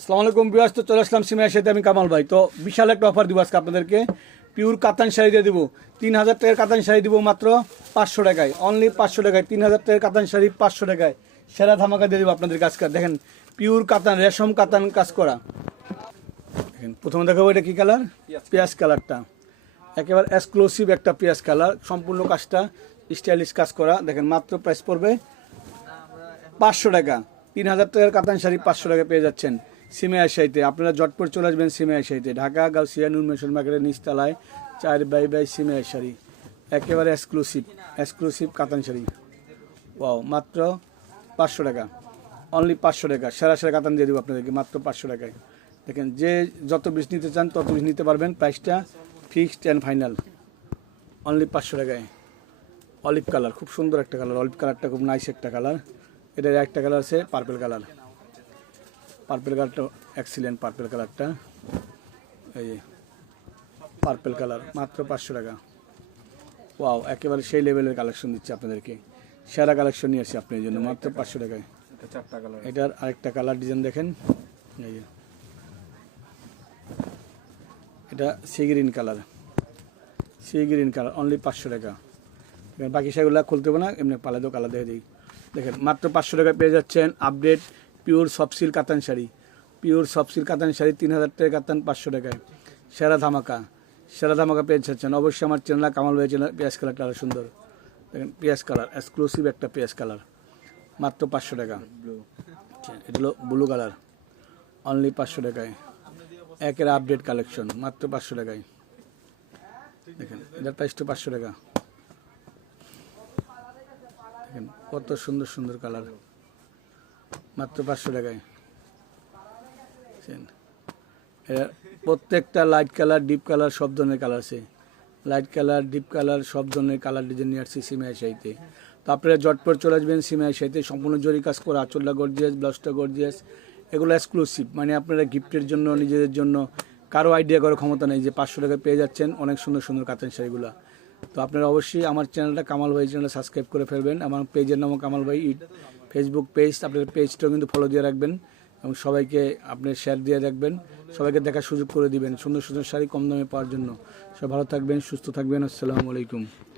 আসসালামু আলাইকুম বিয়াস তো চলে আসলাম সিমের সাথে আমি কামাল ভাই। তো বিশাল একটা অফার দিব আজকে আপনাদেরকে। পিওর কাতান শাড়ি দিয়ে দিব। তিন হাজার টাকার কাতান শাড়ি দিব মাত্র পাঁচশো টাকায়। অনলি পাঁচশো টাকায়। তিন হাজার টাকার কাতান শাড়ি পাঁচশো টাকায়। সেরা ধামাকা দিয়ে দেবো আপনাদের কাজ দেখেন পিওর কাতান রেশম কাতান কাজ করা। দেখেন প্রথমে দেখাবো এটা কি কালার পেঁয়াজ কালারটা একেবারে এক্সক্লুসিভ একটা পেঁয়াজ কালার সম্পূর্ণ কাজটা স্টাইলিশ কাজ করা। দেখেন মাত্র প্রাইস পড়বে পাঁচশো টাকা। তিন হাজার টাকার কাতান শাড়ি পাঁচশো টাকা পেয়ে যাচ্ছেন। সিমে আশাইতে আপনারা জটপট চলে আসবেন সিমে আশাইতে ঢাকা, গাউসিয়া, নুন মেশন মার্কেটের নিচতলায় চার বাই বাই সিমে শাড়ি একেবারে এক্সক্লুসিভ এক্সক্লুসিভ কাতান শাড়ি। ওয়াও মাত্র পাঁচশো টাকা। অনলি পাঁচশো টাকা। সেরা সেরা কাতান দিয়ে দেবো আপনাদেরকে, মাত্র পাঁচশো টাকায়। দেখেন, যে যত বিষ নিতে চান, তত বিষ নিতে পারবেন। প্রাইসটা ফিক্সড অ্যান্ড ফাইনাল অনলি পাঁচশো টাকায়। অলিভ কালার খুব সুন্দর একটা কালার অলিভ কালারটা খুব নাইস একটা কালার এটার একটা কালার আছে পার্পেল কালার পার্পেল কালারটা এক্সিলেন্ট পার্পেল কালারটা। এই পার্পেল কালার মাত্র পাঁচশো টাকা। ওয়াও একেবারে সেই লেভেলের কালেকশন দিচ্ছে আপনাদেরকে। সেরা কালেকশন নিয়ে আসছি আপনার জন্য মাত্র পাঁচশো টাকায়। এটার আরেকটা কালার ডিজাইন দেখেন। এই এটা sea green colour sea green colour only পাঁচশো টাকা। বাকি সেগুলো খুলতে হবে না এমনি পালাতেও কালার দেখে দিই। দেখেন মাত্র পাঁচশো টাকা পেয়ে যাচ্ছেন আপডেট পিওর সফট সফসিল কাতান শাড়ি। পিওর সফসিল কাতান শাড়ি তিন হাজার টাকা কাতান, পাঁচশো টাকায়। সেরা ধামাকা। সেরা ধামাকা পেয়ে যাচ্ছেন। অবশ্যই আমার চ্যানেল কামাল ভাই চ্যানেল পেঁয়াজ কালারটা আরও সুন্দর। দেখেন, পেঁয়াজ কালার এক্সক্লুসিভ একটা পেঁয়াজ কালার। মাত্র পাঁচশো টাকা। হলো ব্লু কালার অনলি পাঁচশো টাকায়। একের আপডেট কালেকশন মাত্র পাঁচশো টাকায়। দেখেন, এটার প্রাইসটা পাঁচশো টাকা। দেখেন, কত সুন্দর সুন্দর কালার মাত্র পাঁচশো টাকায়? প্রত্যেকটা লাইট কালার ডিপ কালার সব ধরনের কালার আছে। লাইট কালার ডিপ কালার সব ধরনের কালার ডিজাইন নিয়ে আসছি সিমিয়া শাড়িতে তো আপনারা জটপট চলে আসবেন সিমিয়া শাড়িতে সম্পূর্ণ জরি কাজ করা, আঁচলটা গর্জিয়াস ব্লাউজটা গর্জিয়াস এগুলো এক্সক্লুসিভ মানে আপনারা গিফটের জন্য, নিজেদের জন্য। কারও আইডিয়া করার ক্ষমতা নেই যে পাঁচশো টাকা পেয়ে যাচ্ছেন অনেক সুন্দর সুন্দর কাতান শাড়িগুলো তো আপনারা অবশ্যই আমার চ্যানেলটা কামাল ভাই চ্যানেলটা সাবস্ক্রাইব করে ফেলবেন। আমার পেজের নামও কামাল ভাই ফেসবুক পেজ আপনার পেজটাও কিন্তু ফলো দিয়ে রাখবেন এবং সবাইকে আপনি শেয়ার দিয়ে রাখবেন। সবাইকে দেখার সুযোগ করে দিবেন। সুন্দর সুন্দর শাড়ি কম দামে পাওয়ার জন্য। সবাই ভালো থাকবেন, সুস্থ থাকবেন। আসসালামু আলাইকুম।